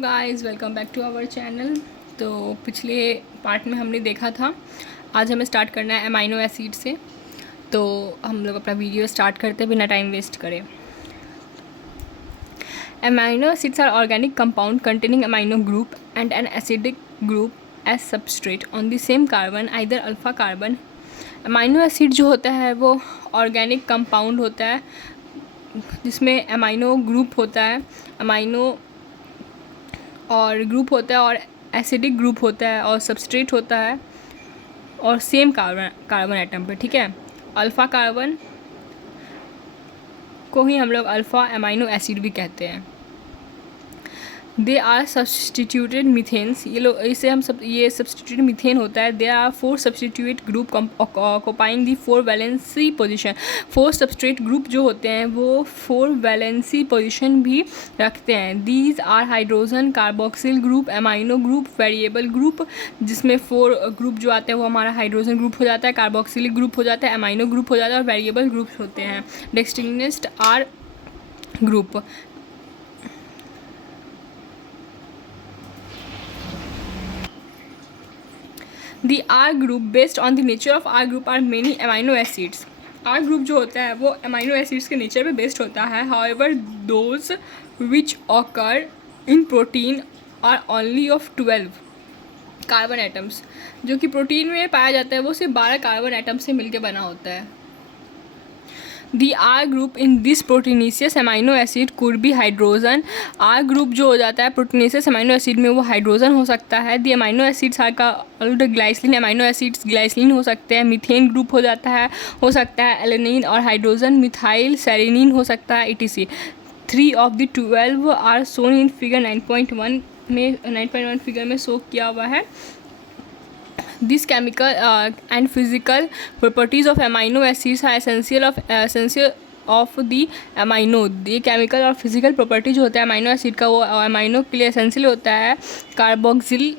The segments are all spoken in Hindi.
Guys welcome back to our channel. तो पिछले पार्ट में हमने देखा था, आज हमें स्टार्ट करना है अमाइनो एसिड से। तो हम लोग अपना वीडियो स्टार्ट करते बिना टाइम वेस्ट करें। Amino acids are organic compound containing amino group and an acidic group as substrate on the same carbon either alpha carbon. Amino acid जो होता है वो ऑर्गेनिक कंपाउंड होता है जिसमें अमाइनो ग्रुप होता है, अमाइनो और ग्रुप होता है और एसिडिक ग्रुप होता है और सबस्ट्रेट होता है और सेम कार्बन एटम पे, ठीक है। अल्फ़ा कार्बन को ही हम लोग अल्फ़ा अमाइनो एसिड भी कहते हैं। दे आर सब्सटीट्यूटेड मीथेन्स, ये लोग इसे हम सब ये सब्सटीट्यूटेड मीथेन होता है। They are 4 substitute group occupying the 4 valency position. 4 substrate group जो होते हैं वो 4 वैलेंसी पोजीशन भी रखते हैं। These are hydrogen, carboxyl group, amino group, variable group, जिसमें 4 ग्रुप जो आते हैं वो हमारा हाइड्रोजन ग्रुप हो जाता है, कार्बोक्सिलिक ग्रुप हो जाता है, अमाइनो ग्रुप हो जाता है और वेरिएबल ग्रुप होते हैं। Distinguished R group. The R group based on the nature of R group are many amino acids. R group जो होता है वो amino acids के nature पे based होता है. However, those which occur in protein are only of 12 carbon atoms. जो कि प्रोटीन में पाया जाता है वो सिर्फ 12 कार्बन एटम से मिलकर बना होता है। The R group in this proteinaceous amino acid could be hydrogen. R group जो हो जाता है प्रोटीनेशियस अमाइनो एसिड में वो हाइड्रोजन हो सकता है। दी अमाइनो एसिड्स आर का ग्लाइसिन, अमाइनो एसिड्स ग्लाइसिन हो सकते हैं। मीथेन ग्रुप हो जाता है, हो सकता है एलेनिन और हाइड्रोजन मिथाइल सेरेनिन हो सकता है, etc. 3 of the 12 are shown in figure 9.1 में 9.1 फिगर में शो किया हुआ है। These chemical and physical properties of amino acids are essential of the amino। ये केमिकल और फिजिकल प्रॉपर्टी जो होता है अमाइनो एसिड का वो अमाइनो के लिए एसेंशियल होता है। Carboxyl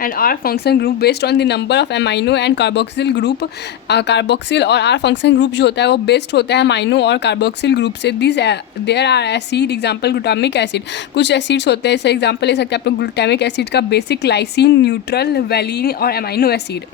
and R function group based on the number of amino and carboxyl group. Carboxyl और आर फंक्शन ग्रुप जो होता है वो बेस्ड होता है अमाइनो और कार्बोक्सिल ग्रुप से। There are acid example glutamic acid. कुछ एसिड्स होते हैं, जैसे एग्जाम्पल ले सकते हैं आप लोग ग्लूटामिक एसिड का बेसिक, लाइसिन, न्यूट्रल, वैलिन और amino acid.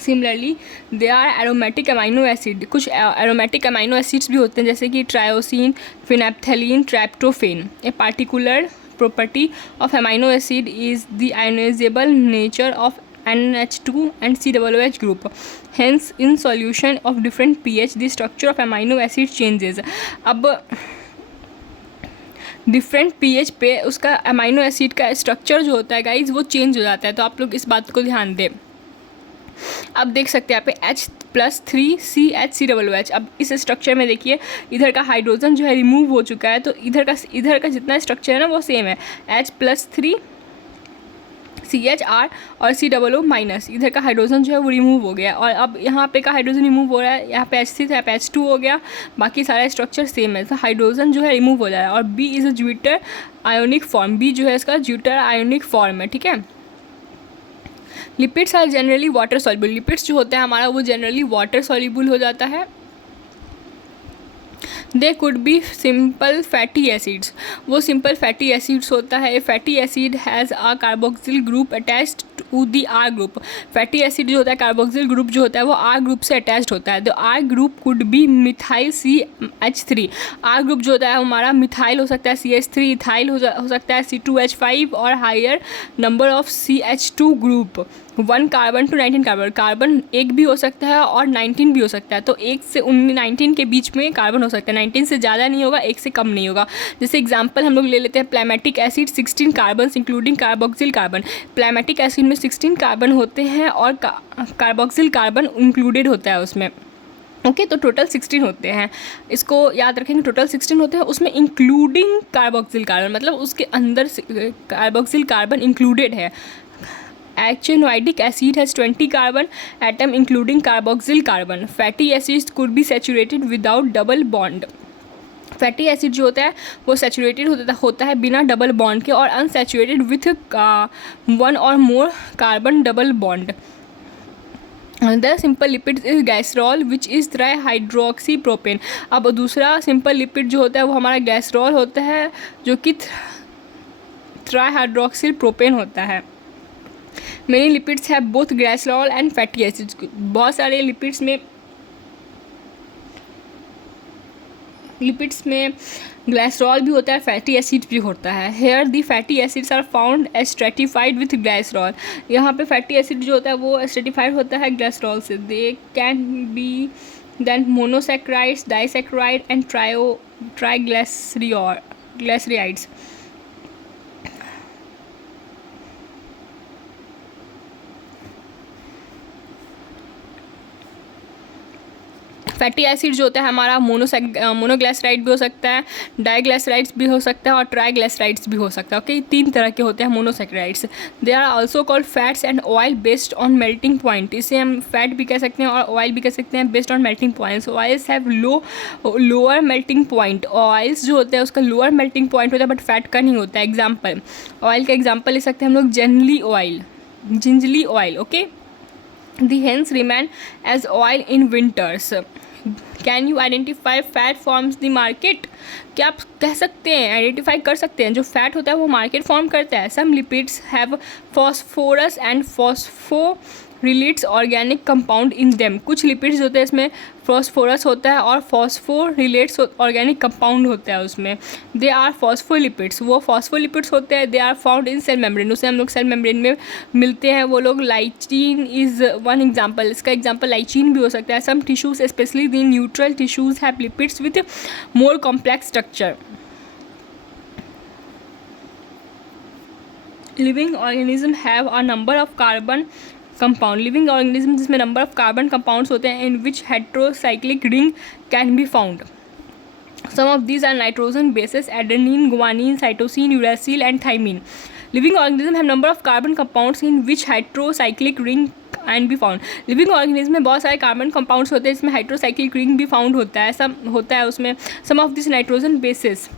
Similarly they are aromatic amino acid. कुछ एरोमेटिक अमाइनो एसिड्स भी होते हैं जैसे कि tyrosine, phenylalanine, tryptophan. A particular property of amino acid is the ionizable nature of NH2 and COOH group. Hence, in solution of different pH, the structure of amino acid changes. अब डिफरेंट pH पे उसका अमाइनो एसिड का स्ट्रक्चर जो होता है गाइज वो चेंज हो जाता है, तो आप लोग इस बात को ध्यान दें। अब देख सकते हैं यहाँ पे H+3CHCOOH। अब इस स्ट्रक्चर में देखिए इधर का हाइड्रोजन जो है रिमूव हो चुका है, तो इधर का जितना स्ट्रक्चर है ना वो सेम है। H+3CHR और COO माइनस, इधर का हाइड्रोजन जो है वो रिमूव हो गया और अब यहाँ पे का हाइड्रोजन रिमूव हो रहा है। यहाँ पे H3 था, यहाँ पे H2 हो गया, बाकी सारा स्ट्रक्चर सेम है, तो हाइड्रोजन जो है रिमूव हो जा रहा है। और B is a zwitter ionic form. B जो है इसका ज्यूटर आयोनिक फॉर्म है, ठीक है। Lipids are generally water soluble. Lipids जो होता है हमारा वो जनरली वाटर सॉल्युबल हो जाता है। They could be simple fatty acids. वो सिंपल फैटी एसिड्स होता है। Fatty acid has a carboxyl group attached to the R group. Fatty acid जो होता है कार्बोक्सिल ग्रुप जो होता है वो आर ग्रुप से अटैच्ड होता है। The R group could be methyl CH3। R group जो होता है हमारा मिथाइल हो सकता है, CH3 इथाइल हो सकता है, C2H5 और higher number of CH2 group. 1 carbon to 19 carbon. Carbon 1 भी हो सकता है और 19 भी हो सकता है, तो 1 से 19 के बीच में कार्बन हो सकता है। 19 से ज़्यादा नहीं होगा, 1 से कम नहीं होगा। जैसे एग्जांपल हम लोग ले लेते हैं palmitic acid, 16 carbon including carboxyl carbon. Palmitic acid में 16 कार्बन होते हैं और कार्बोक्सिल कार्बन इंक्लूडेड होता है उसमें। ओके, तो टोटल 16 होते हैं, इसको याद रखेंगे। टोटल 16 होते हैं, उसमें इंक्लूडिंग कार्बोक्सिल कार्बन, मतलब उसके अंदर कार्बोक्सिल कार्बन इंक्लूडेड है। Actinoidic acid has 20 carbon atom including carboxyl carbon. Fatty acids could be saturated without double bond. Fatty acid जो होता है वो सैचुरेटेड होता है बिना डबल बॉन्ड के और अनसैचुरेटेड विथ 1 और more carbon double bond. The simple lipid is glycerol which is trihydroxy propane. अब दूसरा सिंपल लिपिड जो होता है वो हमारा गैसरॉल होता है, जो कि ट्राई हाइड्रोक्सिल प्रोपेन होता है। Many lipids have both glycerol and fatty acids. बहुत सारे लिपिड्स में ग्लिसरॉल भी होता है, फैटी एसिड भी होता है। Here the fatty acids are found stratified with glycerol. यहाँ पे फैटी एसिड जो होता है वो स्ट्रेटिफाइड होता है ग्लिसरॉल से। They can be then monosaccharides, disaccharide and triglycerides. Fatty acid जो होता है हमारा मोनोग्लिसराइड भी हो सकता है, डाइग्लिसराइड्स भी हो सकता है और ट्राइग्लिसराइड्स भी हो सकता है। ओके, 3 तरह के होते हैं monosaccharides. They are also called fats and oil based on melting point. इसे हम फैट भी कह सकते हैं और ऑयल भी कह सकते हैं based on melting points. Oils have lower melting point. Oils जो होता है उसका लोअर मेल्टिंग पॉइंट होता है बट फैट का नहीं होता है। एग्जाम्पल, ऑयल का एग्जाम्पल ले सकते हैं हम लोग gingelly oil. Okay, the hens remain as oil in winters. Can you identify fat forms the market? क्या आप कह सकते हैं, आइडेंटिफाई कर सकते हैं जो फैट होता है वो मार्केट फॉर्म करता है? Some lipids have phosphorus and phosphorylated organic compound in them. कुछ लिपिड्स होते हैं इसमें फॉस्फोरस होता है और फॉस्फोरिलेट्स ऑर्गेनिक कंपाउंड होता है उसमें। They are phospholipids. वो फॉस्फोलिपिड्स होते हैं। They are found in cell membrane. उसे हम लोग सेल मेम्ब्रेन में मिलते हैं वो लोग। Lecithin is one example. इसका एग्जाम्पल लाइचिन भी हो सकता है। Some tissues specially the neural tissues have lipids with more complex structure. Living organism have a number of carbon compound. Living organism जिसमें नंबर ऑफ कार्बन कंपाउंड्स होते हैं in which heterocyclic ring can be found. Some of these are nitrogen bases, adenine, guanine, cytosine, uracil and thymine. Living organism have number of carbon compounds in which heterocyclic ring can be found. Living organism में बहुत सारे कार्बन कंपाउंड्स होते हैं जिसमें हाइड्रोसाइक्लिक रिंग भी फाउंड होता है, सब होता है उसमें। सम ऑफ दिस नाइट्रोजन बेसिस।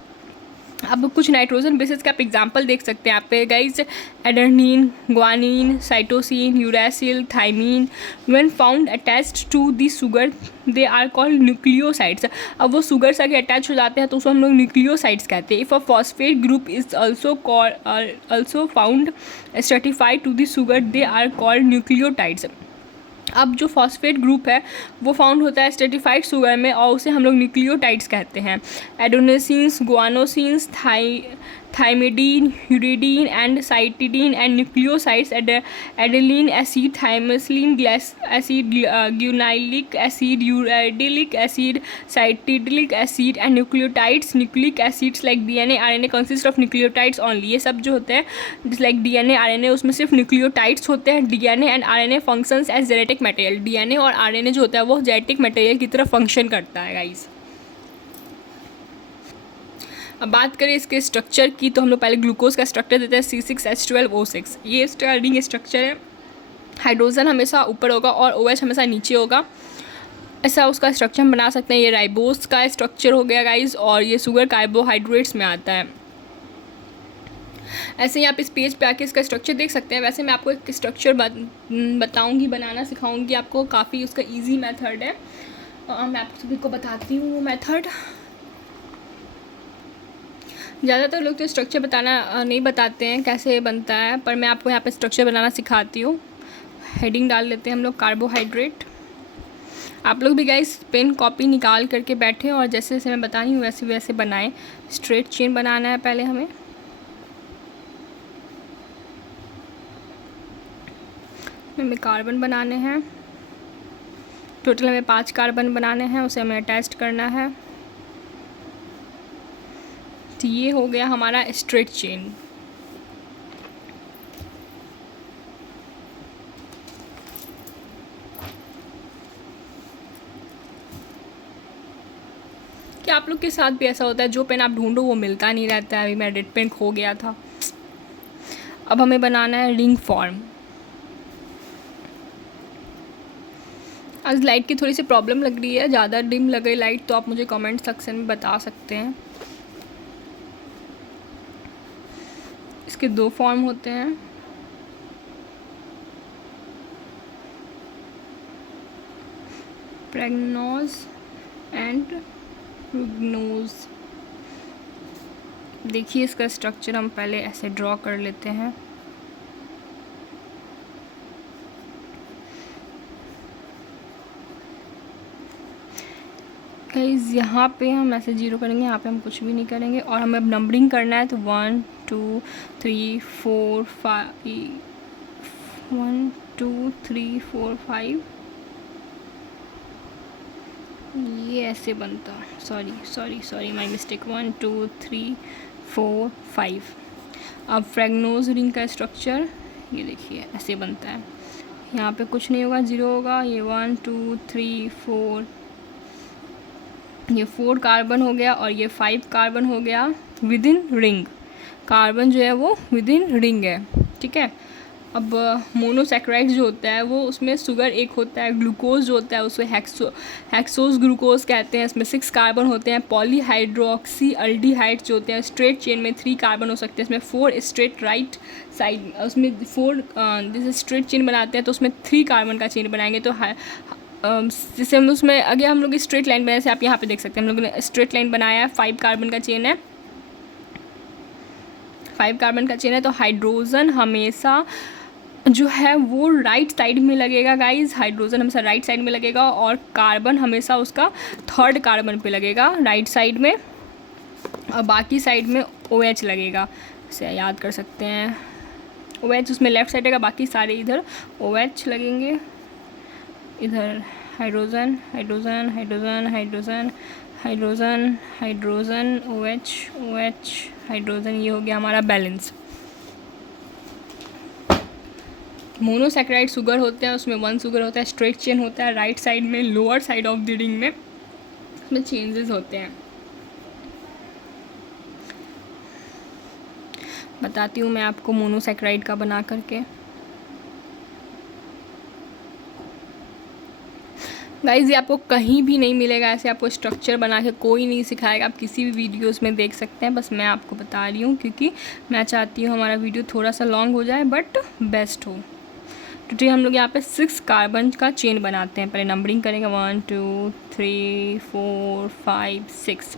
अब कुछ नाइट्रोजन बेसिस का आप एग्जाम्पल देख सकते हैं आप पे guys. Adenine, guanine, cytosine, uracil, thymine. When found attached to the sugar they are called nucleosides. अब वो शुगर से अटैच हो जाते हैं तो उसको हम लोग न्यूक्लियोसाइड्स कहते हैं। If a phosphate group is also found stratified to the sugar they are called nucleotides. अब जो फॉस्फेट ग्रुप है वो फाउंड होता है स्ट्रेटिफाइड शुगर में और उसे हम लोग न्यूक्लियोटाइड्स कहते हैं। Adenosines, guanosines, thymidine, uridine and cytidine and nucleosides adenylic acid, थाइमसिन ग्लास acid, guanylic acid, uridylic acid, cytidylic acid and nucleotides. Nucleic acids like DNA, RNA consist of nucleotides only. ये सब जो होते हैं जिस लाइक डीएनए, आरएनए उसमें सिर्फ न्यूक्लियोटाइड्स होते हैं। DNA and RNA functions as genetic material. DNA और आरएनए जो होता है वो जेनेटिक मटेरियल की तरह फंक्शन करता है गाइस। अब बात करें इसके स्ट्रक्चर की तो हम लोग पहले ग्लूकोज का स्ट्रक्चर देते हैं C6H12O6। ये इसका रिंग स्ट्रक्चर है। हाइड्रोजन हमेशा ऊपर होगा और OH हमेशा नीचे होगा, ऐसा उसका स्ट्रक्चर हम बना सकते हैं। ये राइबोस का स्ट्रक्चर हो गया गाइस और ये शुगर कार्बोहाइड्रेट्स में आता है। ऐसे ही आप इस पेज पे आके इसका स्ट्रक्चर देख सकते हैं। वैसे मैं आपको एक स्ट्रक्चर बताऊंगी, बनाना सिखाऊंगी आपको। काफ़ी उसका इजी मेथड है, मैं आप सभी को बताती हूँ वो मेथड। ज़्यादातर लोग तो स्ट्रक्चर बताना नहीं बताते हैं कैसे बनता है, पर मैं आपको यहाँ पे स्ट्रक्चर बनाना सिखाती हूँ। हेडिंग डाल लेते हैं हम लोग कार्बोहाइड्रेट। आप लोग भी गाइस पेन कॉपी निकाल करके बैठे और जैसे जैसे मैं बता रही हूँ वैसे वैसे बनाएं। स्ट्रेट चेन बनाना है पहले हमें कार्बन बनाने हैं। टोटल हमें 5 कार्बन बनाने हैं, उसे हमें अटैच करना है। तो ये हो गया हमारा स्ट्रेट चेन। क्या आप लोग के साथ भी ऐसा होता है जो पेन आप ढूंढो वो मिलता नहीं रहता है? अभी मेरा रेड पेन खो गया था। अब हमें बनाना है रिंग फॉर्म। आज लाइट की थोड़ी सी प्रॉब्लम लग रही है, ज़्यादा डिम लगे लाइट तो आप मुझे कमेंट सेक्शन में बता सकते हैं। इसके 2 फॉर्म होते हैं। प्रेगनोज एंड रुगनोज। देखिए इसका स्ट्रक्चर हम पहले ऐसे ड्रॉ कर लेते हैं। गाइस यहाँ पे हम ऐसे जीरो करेंगे, यहाँ पे हम कुछ भी नहीं करेंगे, और हमें अब नंबरिंग करना है। तो 1 2 3 4 5 1 2 3 4 5 ये ऐसे बनता, सॉरी माय मिस्टेक। 1 2 3 4 5। अब फ्रेगनोज रिंग का स्ट्रक्चर ये देखिए ऐसे बनता है। यहाँ पे कुछ नहीं होगा, जीरो होगा। ये 1 2 3 4, ये 4 कार्बन हो गया और ये 5 कार्बन हो गया विद इन रिंग। कार्बन जो है वो विद इन रिंग है, ठीक है। अब मोनोसैकेराइड जो होता है वो उसमें शुगर एक होता है, ग्लूकोज जो होता है उसे हेक्सोज ग्लूकोज कहते हैं। इसमें 6 कार्बन होते हैं। पॉलीहाइड्रोक्सी अल्डिहाइड्स जो होते हैं स्ट्रेट चेन में 3 कार्बन हो सकते हैं। इसमें 4 स्ट्रेट राइट साइड, उसमें 4 जैसे स्ट्रेट चेन बनाते हैं तो उसमें 3 कार्बन का चेन बनाएंगे। तो जैसे हम उसमें आगे हम लोग स्ट्रेट लाइन बनाए, जैसे आप यहाँ पे देख सकते हैं हम लोगों ने स्ट्रेट लाइन बनाया है। 5 कार्बन का चेन है, 5 कार्बन का चेन है। तो हाइड्रोजन हमेशा जो है वो राइट साइड में लगेगा गाइस। हाइड्रोजन हमेशा राइट साइड में लगेगा और कार्बन हमेशा उसका 3rd कार्बन पे लगेगा राइट साइड में, और बाकी साइड में OH लगेगा। इसे याद कर सकते हैं, OH उसमें लेफ्ट साइड रहेगा, बाकी सारे इधर OH लगेंगे। इधर hydrogen hydrogen hydrogen hydrogen hydrogen hydrogen OH hydrogen, ये हो गया हमारा बैलेंस। मोनोसैकेराइड शुगर होते हैं, उसमें 1 शुगर होता है, स्ट्रेट चेन होता है राइट साइड में, lower side of the ring में उसमें चेंजेस होते हैं। बताती हूँ मैं आपको मोनोसैकेराइड का बना करके। गाइस ये आपको कहीं भी नहीं मिलेगा, ऐसे आपको स्ट्रक्चर बना के कोई नहीं सिखाएगा। आप किसी भी वीडियोस में देख सकते हैं, बस मैं आपको बता रही हूँ क्योंकि मैं चाहती हूँ हमारा वीडियो थोड़ा सा लॉन्ग हो जाए बट बेस्ट हो। टुडे हम लोग यहाँ पे 6 कार्बन का चेन बनाते हैं। पहले नंबरिंग करेंगे 1 2 3 4 5 6।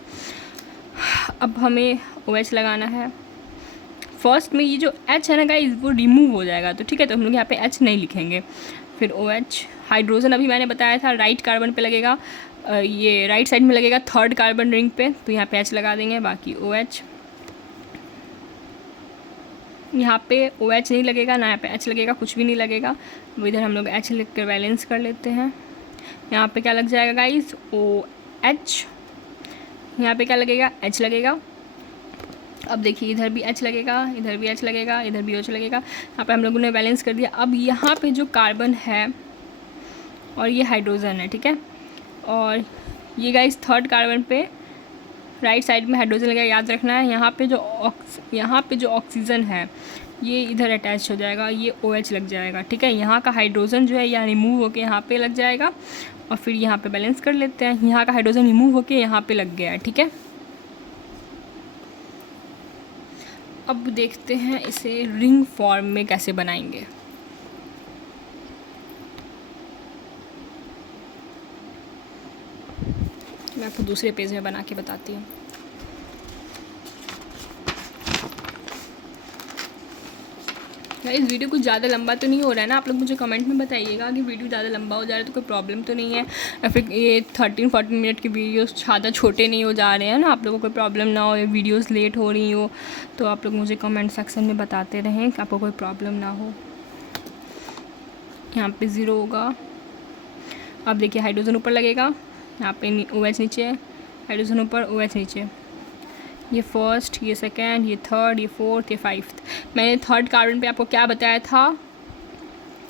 अब हमें OH लगाना है। फर्स्ट में ये जो H है ना गाइस वो रिमूव हो जाएगा, तो ठीक है, तो हम लोग यहाँ पे H नहीं लिखेंगे। फिर OH। हाइड्रोजन अभी मैंने बताया था राइट कार्बन पे लगेगा, ये राइट साइड में लगेगा 3rd कार्बन रिंग पे, तो यहाँ पे H लगा देंगे। बाकी OH, यहाँ पे OH नहीं लगेगा ना यहाँ पे H लगेगा, कुछ भी नहीं लगेगा। तो इधर हम लोग H लिख कर बैलेंस कर लेते हैं। यहाँ पे क्या लग जाएगा गाइस, OH। यहाँ पे क्या लगेगा, H लगेगा। अब देखिए इधर भी H लगेगा, इधर भी H लगेगा, इधर भी OH लगेगा। यहाँ पे हम लोगों ने बैलेंस कर दिया। अब यहाँ पे जो कार्बन है और ये हाइड्रोजन है, ठीक है, और ये गाइस 3rd कार्बन पे राइट साइड में हाइड्रोजन लगेगा, याद रखना है। यहाँ पे जो ऑक्सीजन है ये इधर अटैच हो जाएगा, ये OH लग जाएगा, ठीक है। यहाँ का हाइड्रोजन जो है यहाँ रिमूव होके यहाँ पे लग जाएगा, और फिर यहाँ पे बैलेंस कर लेते हैं। यहाँ का हाइड्रोजन रिमूव होके यहाँ पे लग गया है, ठीक है। अब देखते हैं इसे रिंग फॉर्म में कैसे बनाएंगे। मैं आपको दूसरे पेज में बना के बताती हूँ। इस वीडियो कुछ ज़्यादा लंबा तो नहीं हो रहा है ना, आप लोग मुझे कमेंट में बताइएगा कि वीडियो ज़्यादा लंबा हो जा रहा है तो कोई प्रॉब्लम तो नहीं है, या फिर ये 13-14 मिनट की वीडियोस ज़्यादा छोटे नहीं हो जा रहे हैं ना, आप लोगों को कोई प्रॉब्लम ना हो, ये वीडियोस लेट हो रही हो, तो आप लोग मुझे कमेंट सेक्शन में बताते रहें कि आपको कोई प्रॉब्लम ना हो। यहाँ पर 0 होगा। अब देखिए हाइड्रोजन ऊपर लगेगा, यहाँ पे OH नीचे, हाइड्रोजन ऊपर OH नीचे। ये फर्स्ट, ये सेकंड, ये थर्ड, ये फोर्थ, ये 5th। मैंने 3rd कार्बन पे आपको क्या बताया था,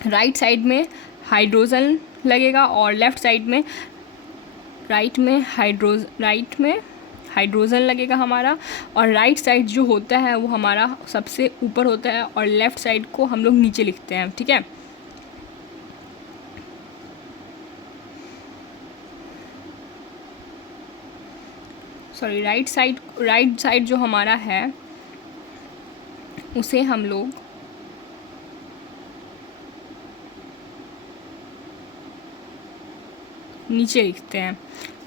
राइट साइड में हाइड्रोजन लगेगा और लेफ़्ट साइड में राइट में हाइड्रोजन लगेगा हमारा, और राइट साइड जो होता है वो हमारा सबसे ऊपर होता है और लेफ़्ट साइड को हम लोग नीचे लिखते हैं, ठीक है। सॉरी, राइट साइड जो हमारा है उसे हम लोग नीचे लिखते हैं,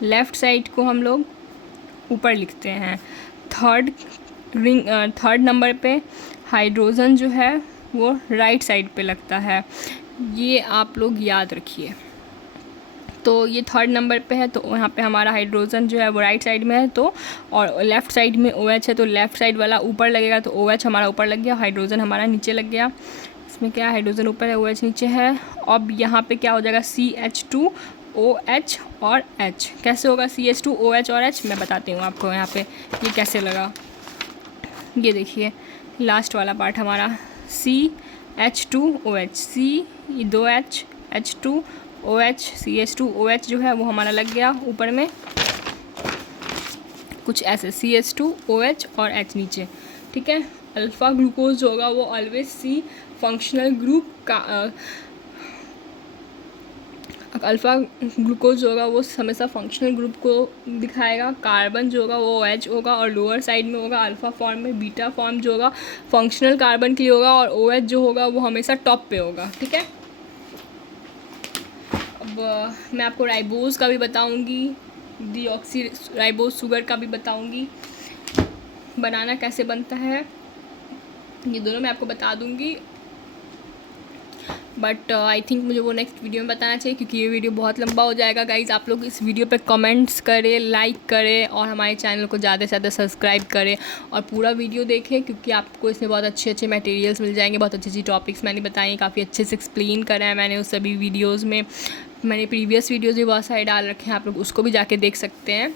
लेफ़्ट साइड को हम लोग ऊपर लिखते हैं। थर्ड नंबर पे हाइड्रोजन जो है वो राइट साइड पे लगता है, ये आप लोग याद रखिए। तो ये थर्ड नंबर पे है, तो यहाँ पे हमारा हाइड्रोजन जो है वो राइट साइड में है, तो और लेफ़्ट साइड में OH है, तो लेफ़्ट साइड वाला ऊपर लगेगा, तो OH हमारा ऊपर लग गया, हाइड्रोजन हमारा नीचे लग गया। इसमें क्या है, हाइड्रोजन ऊपर है, OH नीचे है। अब यहाँ पे क्या हो जाएगा, CH2 OH और H। कैसे होगा CH2 OH और H, मैं बताती हूँ आपको यहाँ पे ये कैसे लगा। ये देखिए लास्ट वाला पार्ट हमारा CH2 OH, C 2H H2 OH, CH2 OH जो है वो हमारा लग गया ऊपर में कुछ ऐसे, CH2 OH और H नीचे, ठीक है। अल्फ़ा ग्लूकोज जो होगा वो ऑलवेज C फंक्शनल ग्रुप का, अल्फ़ा ग्लूकोज जो होगा वो हमेशा फंक्शनल ग्रुप को दिखाएगा। कार्बन जो होगा वो OH होगा और लोअर साइड में होगा अल्फ़ा फॉर्म में। बीटा फॉर्म जो होगा फंक्शनल कार्बन के लिए होगा और OH जो होगा वो हमेशा टॉप पे होगा, ठीक है। अब मैं आपको राइबोज का भी बताऊंगी, डीऑक्सी राइबोज शुगर का भी बताऊंगी, बनाना कैसे बनता है ये दोनों मैं आपको बता दूंगी। बट आई थिंक मुझे वो नेक्स्ट वीडियो में बताना चाहिए, क्योंकि ये वीडियो बहुत लंबा हो जाएगा। गाइज़ आप लोग इस वीडियो पे कमेंट्स करें, लाइक करें और हमारे चैनल को ज़्यादा से ज़्यादा सब्सक्राइब करें और पूरा वीडियो देखें, क्योंकि आपको इसमें बहुत अच्छे अच्छे मटेरियल्स मिल जाएंगे। बहुत अच्छी अच्छी टॉपिक्स मैंने बताई, काफ़ी अच्छे से एक्सप्लेन करा है मैंने उस सभी वीडियोज़ में। मैंने प्रीवियस वीडियोज़ भी बहुत सारे डाल रखे हैं, आप लोग उसको भी जाके देख सकते हैं।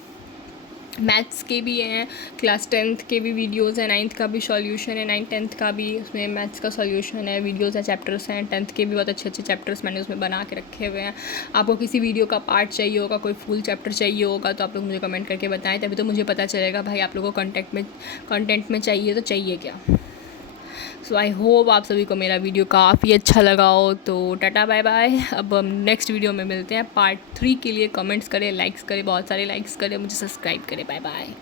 मैथ्स के भी हैं, क्लास 10th के भी वीडियोज़ हैं, 9th का भी सॉल्यूशन है, 9th 10th का भी उसमें मैथ्स का सॉल्यूशन है, वीडियोज़ हैं, चैप्टर्स हैं। 10th के भी बहुत अच्छे अच्छे चैप्टर्स मैंने उसमें बना के रखे हुए हैं। आपको किसी वीडियो का पार्ट चाहिए होगा, कोई फुल चैप्टर चाहिए होगा, तो आप लोग मुझे कमेंट करके बताएं, तभी तो मुझे पता चलेगा भाई आप लोगों को कंटेंट में चाहिए तो चाहिए क्या। सो आई होप आप सभी को मेरा वीडियो काफ़ी अच्छा लगा हो। तो टाटा बाय बाय। अब हम नेक्स्ट वीडियो में मिलते हैं। पार्ट 3 के लिए कमेंट्स करें, लाइक्स करें, बहुत सारे लाइक्स करें, मुझे सब्सक्राइब करें। Bye bye.